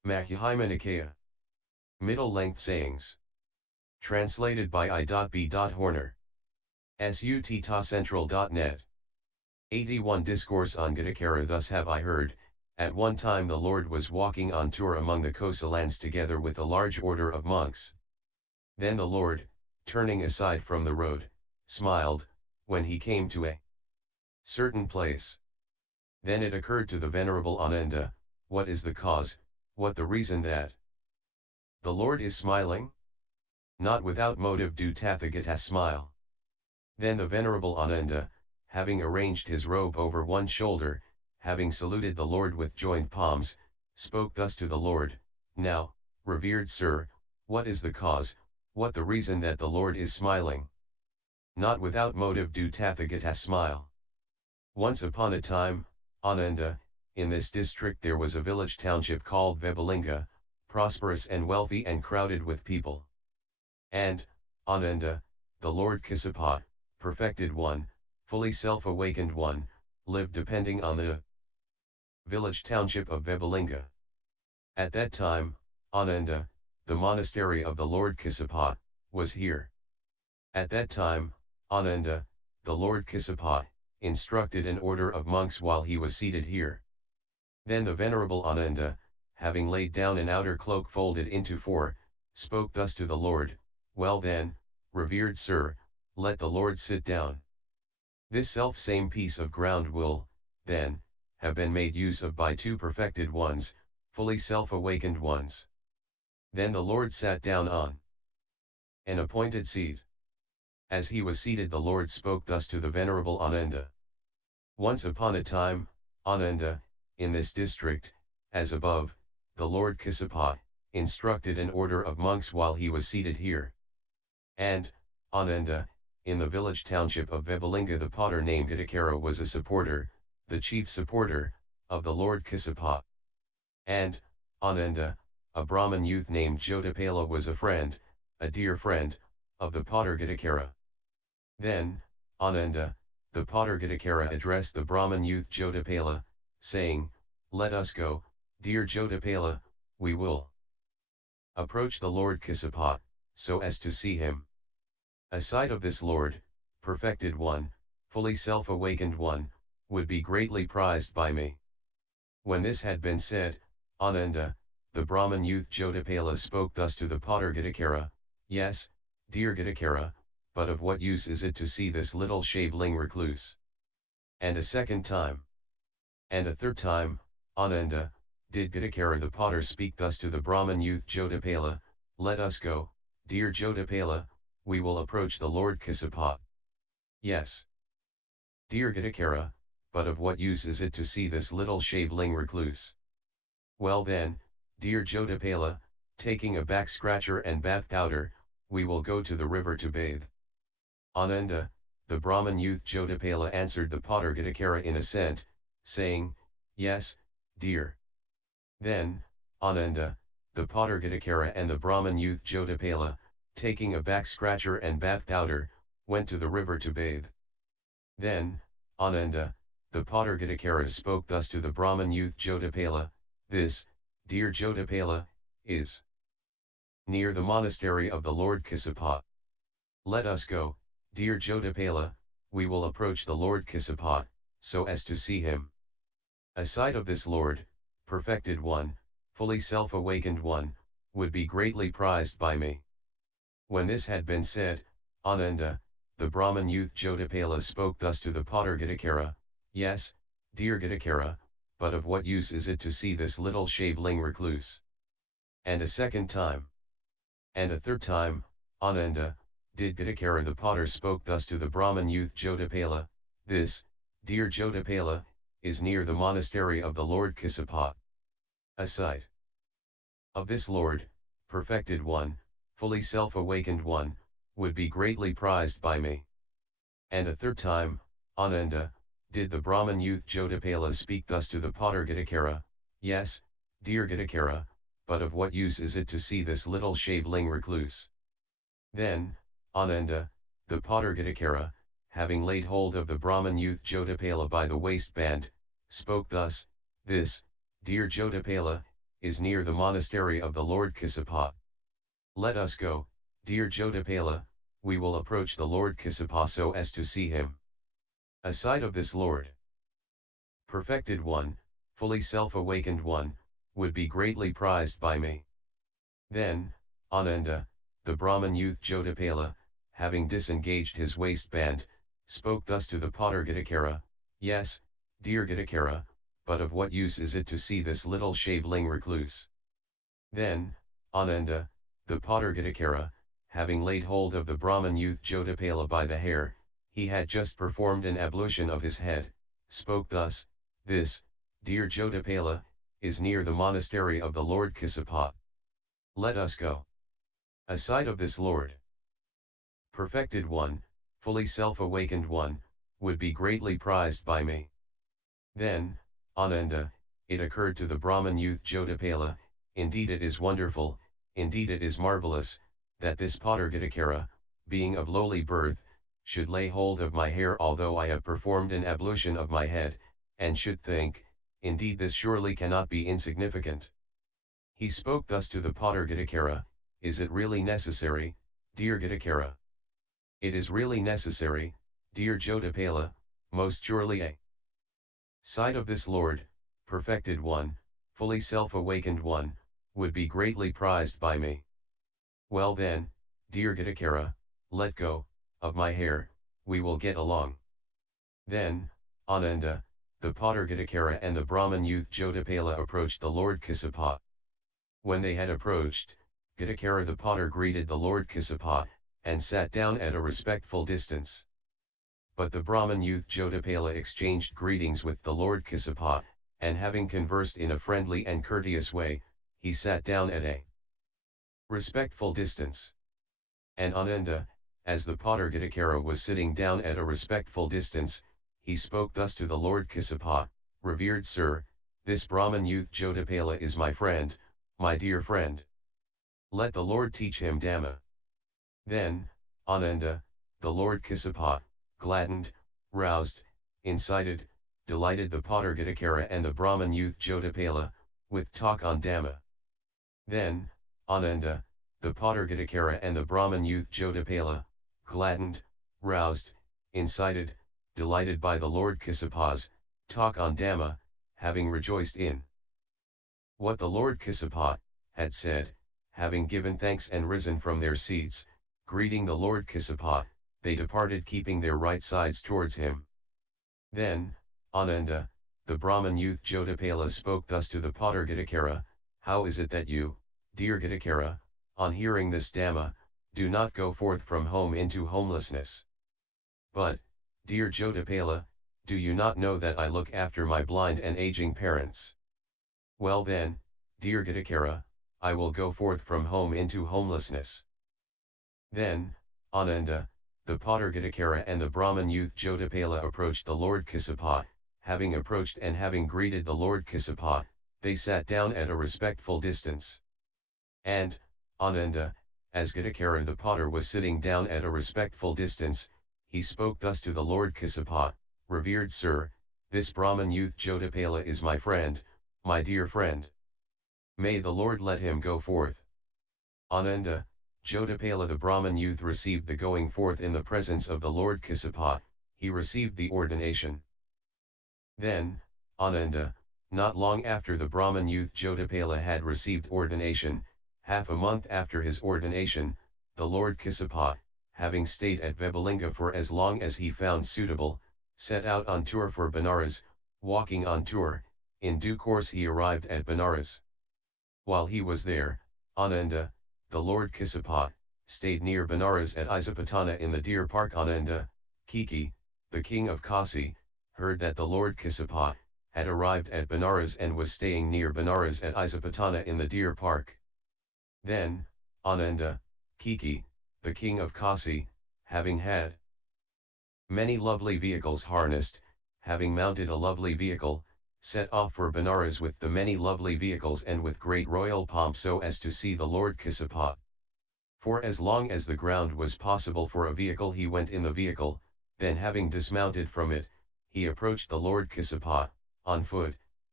Madhyama Nikaya. Middle-length sayings. Translated by I.B.Horner. sut.central.net. 81 Discourse on Ghatikara. Thus have I heard, at one time the Lord was walking on tour among the Kosa lands together with a large order of monks. Then the Lord, turning aside from the road, smiled, when he came to a certain place. Then it occurred to the Venerable Ananda, what is the cause, what the reason that the Lord is smiling? Not without motive do Tathagata smile. Then the Venerable Ananda, having arranged his robe over one shoulder, having saluted the Lord with joined palms, spoke thus to the Lord, Now, revered Sir, what is the cause, what the reason that the Lord is smiling? Not without motive do Tathagata smile. Once upon a time, Ananda, in this district there was a village township called Vebhalinga, prosperous and wealthy and crowded with people. And, Ananda, the Lord Kassapa, perfected one, fully self-awakened one, lived depending on the village township of Vebhalinga. At that time, Ananda, the monastery of the Lord Kassapa, was here. At that time, Ananda, the Lord Kassapa, instructed an order of monks while he was seated here. Then the Venerable Ananda, having laid down an outer cloak folded into four, spoke thus to the Lord, Well then, revered Sir, let the Lord sit down. This self-same piece of ground will, then, have been made use of by two perfected ones, fully self-awakened ones. Then the Lord sat down on an appointed seat. As he was seated the Lord spoke thus to the Venerable Ananda. Once upon a time, Ananda, in this district, as above, the Lord Kassapa, instructed an order of monks while he was seated here. And, Ananda, in the village township of Vebhalinga the potter named Ghatikara was a supporter, the chief supporter, of the Lord Kassapa. And, Ananda, a Brahmin youth named Jotapala was a friend, a dear friend, of the potter Ghatikara. Then, Ananda, the potter Ghatikara addressed the Brahmin youth Jotapala, saying, Let us go, dear Jotapala, we will approach the Lord Kassapa, so as to see him. A sight of this Lord, perfected one, fully self-awakened one, would be greatly prized by me. When this had been said, Ananda, the Brahmin youth Jotapala spoke thus to the potter Ghatikara, Yes, dear Ghatikara, but of what use is it to see this little shaveling recluse? And a second time. And a third time, Ananda, did Ghatikara the potter speak thus to the Brahmin youth Jotapala, Let us go, dear Jotapala, we will approach the Lord Kassapa. Yes, dear Ghatikara, but of what use is it to see this little shaveling recluse? Well then, dear Jotapala, taking a back scratcher and bath powder, we will go to the river to bathe. Ananda, the Brahmin youth Jotapala answered the potter Ghatikara in assent, saying, Yes, dear. Then, Ananda, the potter Ghatikara and the Brahmin youth Jotapala, taking a back scratcher and bath powder, went to the river to bathe. Then, Ananda, the potter Ghatikara spoke thus to the Brahmin youth Jotapala, This, dear Jotapala, is near the monastery of the Lord Kassapa. Let us go, dear Jotapala, we will approach the Lord Kassapa, so as to see him. A sight of this Lord, perfected one, fully self-awakened one, would be greatly prized by me. When this had been said, Ananda, the Brahmin youth Jotapala spoke thus to the potter Ghatikara, Yes, dear Ghatikara, but of what use is it to see this little shaveling recluse? And a second time. And a third time, Ananda, did Ghatikara the potter spoke thus to the Brahmin youth Jotapala, This, dear Jotapala, is near the monastery of the Lord Kassapa. A sight of this Lord, perfected one, fully self-awakened one, would be greatly prized by me. And a third time, Ananda, did the Brahmin youth Jotapala speak thus to the potter Ghatikara, Yes, dear Ghatikara, but of what use is it to see this little shaveling recluse? Then, Ananda, the potter Ghatikara, having laid hold of the Brahmin youth Jotapala by the waistband, spoke thus, This, dear Jotapala, is near the monastery of the Lord Kassapa. Let us go, dear Jotapala, we will approach the Lord Kassapa so as to see him. A sight of this Lord, perfected one, fully self-awakened one, would be greatly prized by me. Then, Ananda, the Brahmin youth Jotapala, having disengaged his waistband, spoke thus to the potter Ghatikara, yes, dear Ghatikara, but of what use is it to see this little shaveling recluse? Then, Ananda, the potter Ghatikara, having laid hold of the Brahmin youth Jotapala by the hair, he had just performed an ablution of his head, spoke thus, this, dear Jotapala, is near the monastery of the Lord Kassapa. Let us go. A sight of this Lord, perfected one, fully self-awakened one, would be greatly prized by me. Then, Ananda, it occurred to the Brahmin youth Jotapala, indeed it is wonderful, indeed it is marvelous, that this potter Ghatikara, being of lowly birth, should lay hold of my hair although I have performed an ablution of my head, and should think, indeed this surely cannot be insignificant. He spoke thus to the potter Ghatikara, is it really necessary, dear Ghatikara? It is really necessary, dear Jotapala, most surely a sight of this Lord, perfected one, fully self-awakened one, would be greatly prized by me. Well then, dear Ghatikara, let go of my hair, we will get along. Then, Ananda, the potter Ghatikara and the Brahmin youth Jotapala approached the Lord Kassapa. When they had approached, Ghatikara the potter greeted the Lord Kassapa, and sat down at a respectful distance. But the Brahmin youth Jotapala exchanged greetings with the Lord Kassapa, and having conversed in a friendly and courteous way, he sat down at a respectful distance. And Ananda, as the potter Ghatikara was sitting down at a respectful distance, he spoke thus to the Lord Kassapa, revered sir, this Brahmin youth Jotapala is my friend, my dear friend. Let the Lord teach him dhamma. Then, Ananda, the Lord Kassapa, gladdened, roused, incited, delighted the potter Ghatikara and the Brahmin youth Jotapala, with talk on dhamma. Then, Ananda, the potter Ghatikara and the Brahmin youth Jotapala, gladdened, roused, incited, delighted by the Lord Kassapa's talk on dhamma, having rejoiced in what the Lord Kassapa had said, having given thanks and risen from their seats, greeting the Lord Kassapa, they departed keeping their right sides towards him. Then, Ananda, the Brahmin youth Jotapala spoke thus to the potter Ghatikara, how is it that you, dear Ghatikara, on hearing this dhamma, do not go forth from home into homelessness? But, dear Jotapala, do you not know that I look after my blind and aging parents? Well then, dear Ghatikara, I will go forth from home into homelessness. Then, Ananda, the potter Ghatikara and the Brahmin youth Jotapala approached the Lord Kassapa, having approached and having greeted the Lord Kassapa, they sat down at a respectful distance. And, Ananda, as Ghatikara the potter was sitting down at a respectful distance, he spoke thus to the Lord Kassapa, revered sir, this Brahmin youth Jotapala is my friend, my dear friend. May the Lord let him go forth. Ananda, Jotapala the Brahmin youth received the going forth in the presence of the Lord Kassapa, he received the ordination. Then, Ananda, not long after the Brahmin youth Jotapala had received ordination, half a month after his ordination, the Lord Kassapa, having stayed at Vebhalinga for as long as he found suitable, set out on tour for Benares, walking on tour, in due course he arrived at Benares. While he was there, Ananda, the Lord Kassapa, stayed near Benares at Isapatana in the deer park. Ananda, Kiki, the king of Kasi, heard that the Lord Kassapa had arrived at Benares and was staying near Benares at Isapatana in the deer park. Then, Ananda, Kiki, the king of Kasi, having had many lovely vehicles harnessed, having mounted a lovely vehicle, set off for Benares with the many lovely vehicles and with great royal pomp so as to see the Lord Kassapa. For as long as the ground was possible for a vehicle he went in the vehicle, then having dismounted from it, he approached the Lord Kassapa, on foot,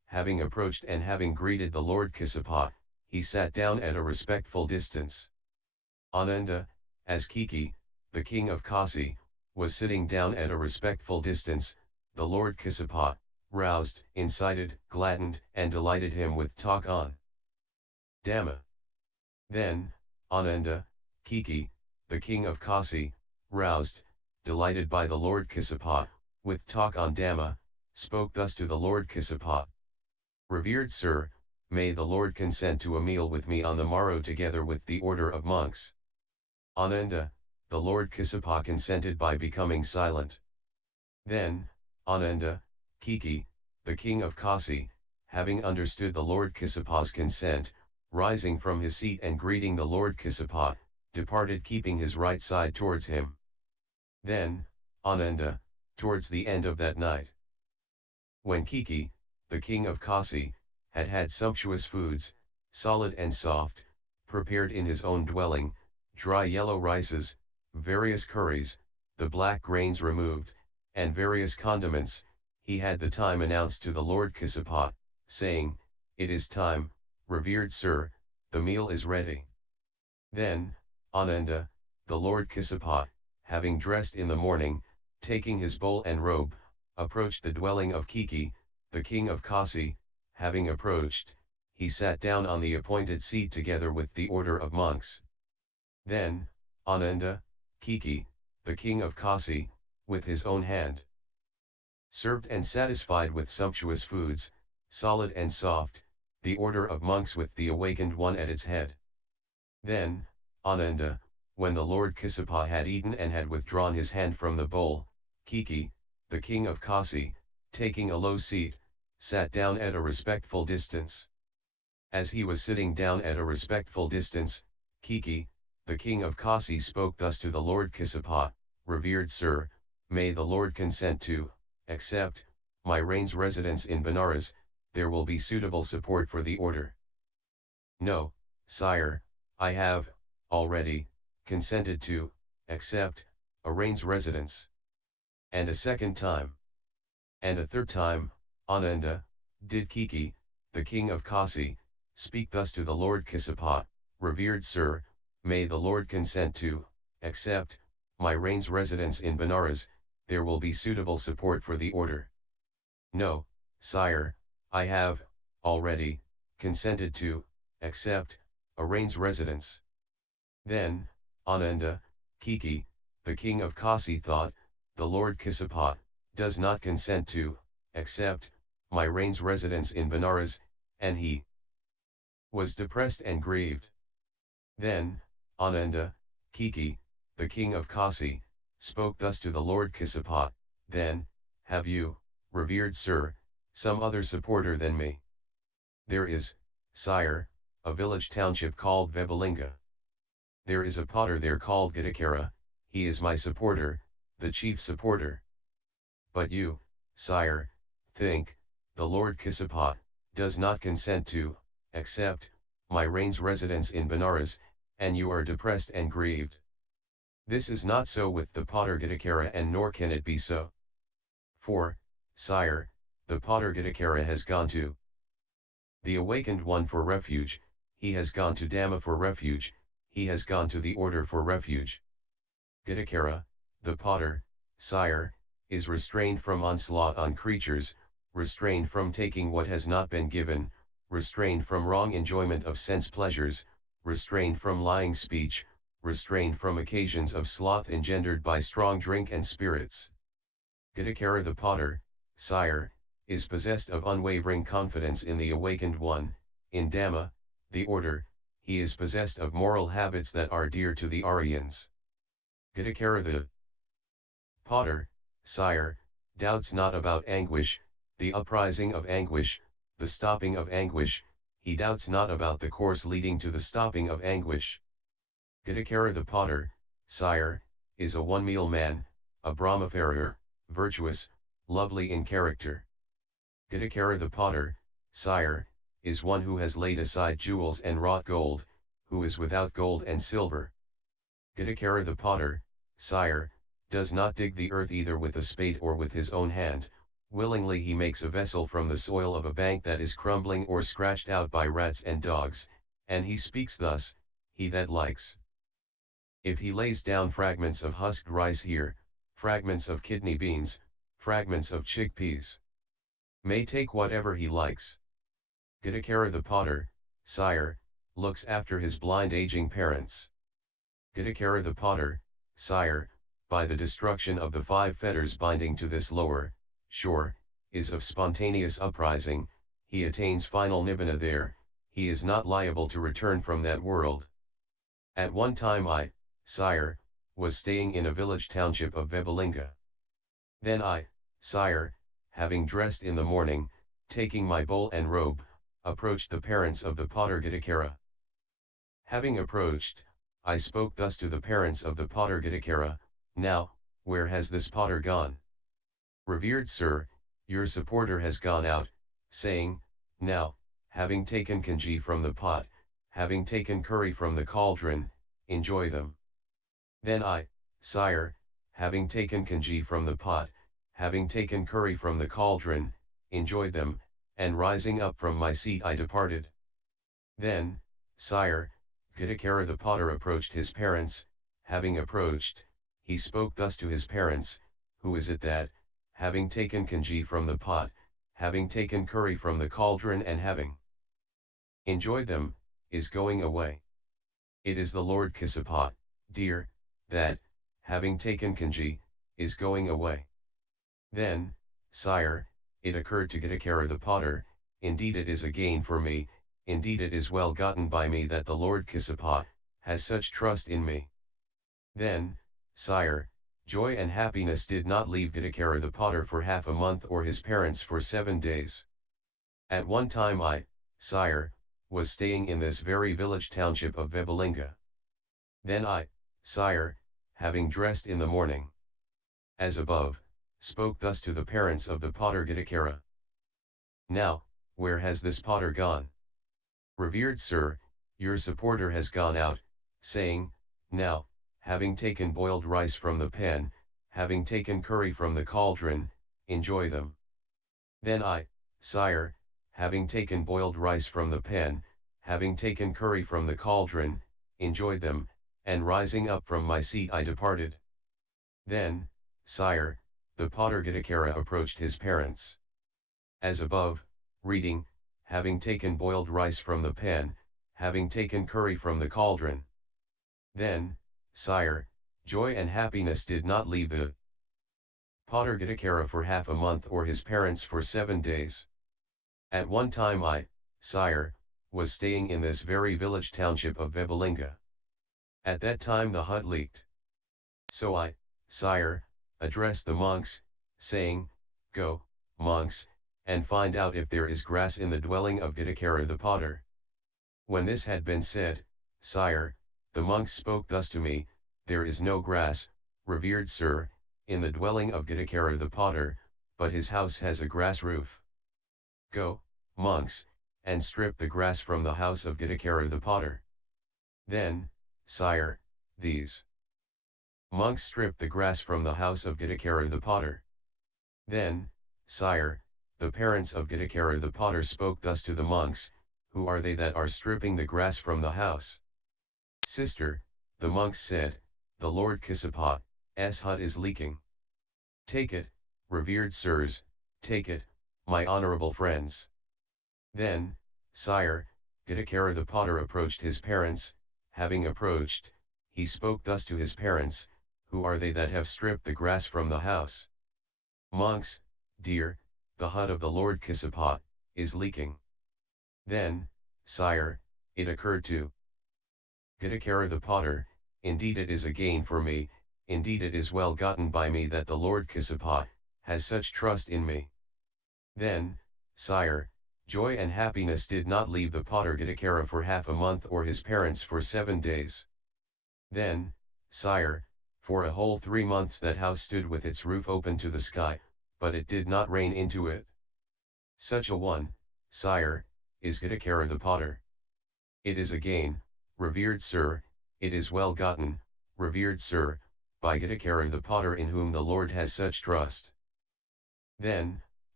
having approached and having greeted the Lord Kassapa, he sat down at a respectful distance. Ananda, as Kiki, the king of Kasi, was sitting down at a respectful distance, the Lord Kassapa, roused, incited, gladdened, and delighted him with talk on Dhamma. Then, Ananda, Kiki, the king of Kasi, roused, delighted by the Lord Kassapa, with talk on Dhamma, spoke thus to the Lord Kassapa. Revered sir, may the Lord consent to a meal with me on the morrow together with the order of monks. Ananda, the Lord Kassapa consented by becoming silent. Then, Ananda, Kiki, the king of Kasi, having understood the Lord Kassapa's consent, rising from his seat and greeting the Lord Kassapa, departed keeping his right side towards him. Then, Ananda, towards the end of that night, when Kiki, the king of Kasi, had had sumptuous foods, solid and soft, prepared in his own dwelling, dry yellow rices, various curries, the black grains removed, and various condiments, he had the time announced to the Lord Kassapa, saying, It is time, revered sir, the meal is ready. Then, Ananda, the Lord Kassapa, having dressed in the morning, taking his bowl and robe, approached the dwelling of Kiki, the king of Kasi. Having approached, he sat down on the appointed seat together with the order of monks. Then, Ananda, Kiki, the king of Kasi, with his own hand, served and satisfied with sumptuous foods, solid and soft, the order of monks with the awakened one at its head. Then, Ananda, when the Lord Kassapa had eaten and had withdrawn his hand from the bowl, Kiki, the king of Kasi, taking a low seat, sat down at a respectful distance. As he was sitting down at a respectful distance, Kiki, the king of Kasi spoke thus to the Lord Kassapa, Revered sir, may the Lord consent to accept my reign's residence in Benares, there will be suitable support for the order. No, sire, I have, already, consented to accept a reign's residence. And a second time. And a third time, Ananda, did Kiki, the king of Kasi, speak thus to the Lord Kassapa, Revered sir, may the Lord consent to accept my reign's residence in Benares, there will be suitable support for the order. No, sire, I have, already, consented to accept a reign's residence. Then, Ananda, Kiki, the king of Kasi thought, the Lord Kassapa, does not consent to accept my reign's residence in Benares, and he was depressed and grieved. Then, Ananda, Kiki, the king of Kasi, spoke thus to the Lord Kassapa, then, have you, revered sir, some other supporter than me? There is, sire, a village township called Vebhalinga. There is a potter there called Ghatikara, he is my supporter, the chief supporter. But you, sire, think, the Lord Kassapa, does not consent to accept my reign's residence in Benares, and you are depressed and grieved. This is not so with the potter Ghatikara, and nor can it be so. For, sire, the potter Ghatikara has gone to the awakened one for refuge, he has gone to Dhamma for refuge, he has gone to the order for refuge. Ghatikara, the potter, sire, is restrained from onslaught on creatures, restrained from taking what has not been given, restrained from wrong enjoyment of sense pleasures, restrained from lying speech, restrained from occasions of sloth engendered by strong drink and spirits. Ghatikara the potter, sire, is possessed of unwavering confidence in the awakened one, in Dhamma, the order, he is possessed of moral habits that are dear to the Aryans. Ghatikara the potter, sire, doubts not about anguish, the uprising of anguish, the stopping of anguish, he doubts not about the course leading to the stopping of anguish. Ghatikara the potter, sire, is a one-meal man, a Brahma-farer, virtuous, lovely in character. Ghatikara the potter, sire, is one who has laid aside jewels and wrought gold, who is without gold and silver. Ghatikara the potter, sire, does not dig the earth either with a spade or with his own hand, Willingly he makes a vessel from the soil of a bank that is crumbling or scratched out by rats and dogs, and he speaks thus, he that likes. If he lays down fragments of husked rice here, fragments of kidney beans, fragments of chickpeas, may take whatever he likes. Ghatikara the potter, sire, looks after his blind aging parents. Ghatikara the potter, sire, by the destruction of the 5 fetters binding to this lower shore, is of spontaneous uprising, he attains final nibbana there, he is not liable to return from that world. At one time I, sire, was staying in a village township of Vebhalinga. Then I, sire, having dressed in the morning, taking my bowl and robe, approached the parents of the potter Ghatikara. Having approached, I spoke thus to the parents of the potter Ghatikara, now, where has this potter gone? Revered sir, your supporter has gone out, saying, now, having taken kanji from the pot, having taken curry from the cauldron, enjoy them. Then I, sire, having taken kanji from the pot, having taken curry from the cauldron, enjoyed them, and rising up from my seat I departed. Then, sire, Ghatikara the potter approached his parents, having approached, he spoke thus to his parents, who is it that, having taken kanji from the pot, having taken curry from the cauldron and having enjoyed them, is going away? It is the Lord Kassapa, dear, that, having taken kanji, is going away. Then, sire, it occurred to Ghatikara the potter, indeed it is a gain for me, indeed it is well gotten by me that the Lord Kassapa has such trust in me. Then, sire, joy and happiness did not leave Ghatikara the potter for half a month or his parents for 7 days. At one time I, sire, was staying in this very village township of Vebhalinga. Then I, sire, having dressed in the morning, as above, spoke thus to the parents of the potter Ghatikara. Now, where has this potter gone? Revered sir, your supporter has gone out, saying, now, having taken boiled rice from the pan, having taken curry from the cauldron, enjoy them. Then I, sire, having taken boiled rice from the pan, having taken curry from the cauldron, enjoyed them, and rising up from my seat I departed. Then, sire, the potter Ghatikara approached his parents. As above, reading, having taken boiled rice from the pan, having taken curry from the cauldron. Then, sire, joy and happiness did not leave the potter Ghatikara for half a month or his parents for 7 days. At one time I, sire, was staying in this very village township of Vebhalinga. At that time the hut leaked. So I, sire, addressed the monks, saying, go, monks, and find out if there is grass in the dwelling of Ghatikara the potter. When this had been said, sire, the monks spoke thus to me, there is no grass, revered sir, in the dwelling of Ghatikara the potter, but his house has a grass roof. Go, monks, and strip the grass from the house of Ghatikara the potter. Then, sire, these monks stripped the grass from the house of Ghatikara the potter. Then, sire, the parents of Ghatikara the potter spoke thus to the monks, who are they that are stripping the grass from the house? Sister, the monks said, the Lord Kassapa's hut is leaking. Take it, revered sirs, take it, my honorable friends. Then, sire, Ghatikara the potter approached his parents, having approached, he spoke thus to his parents, who are they that have stripped the grass from the house? Monks, dear, the hut of the Lord Kassapa is leaking. Then, sire, it occurred to Ghatikara the potter, indeed it is a gain for me, indeed it is well gotten by me that the Lord Kassapa has such trust in me. Then, sire, joy and happiness did not leave the potter Ghatikara for half a month or his parents for 7 days. Then, sire, for a whole 3 months that house stood with its roof open to the sky, but it did not rain into it. Such a one, sire, is Ghatikara the potter. It is a gain, revered sir, it is well gotten, revered sir, by Ghatikara the potter in whom the Lord has such trust. Then,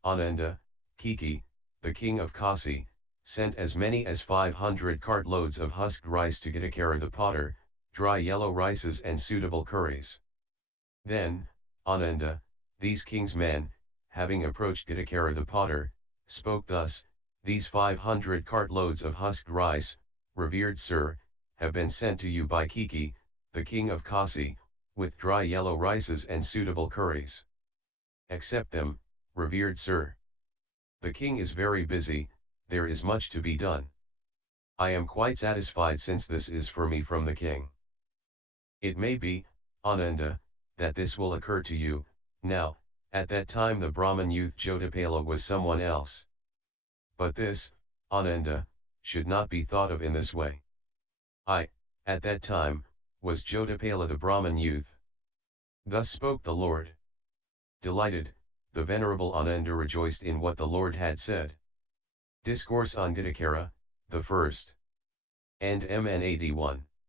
Ananda, Kiki, the king of Kasi, sent as many as 500 cartloads of husked rice to Ghatikara the potter, dry yellow rices and suitable curries. Then, Ananda, these king's men, having approached Ghatikara the potter, spoke thus, these 500 cartloads of husked rice, revered sir, have been sent to you by Kiki, the king of Kasi, with dry yellow rices and suitable curries. Accept them, revered sir. The king is very busy, there is much to be done. I am quite satisfied since this is for me from the king. It may be, Ananda, that this will occur to you. Now, at that time the Brahmin youth Jotapala was someone else. But this, Ananda, should not be thought of in this way. I, at that time, was Jotapala the Brahmin youth. Thus spoke the Lord. Delighted, the venerable Ananda rejoiced in what the Lord had said. Discourse on Ghatikara, the first. And MN 81.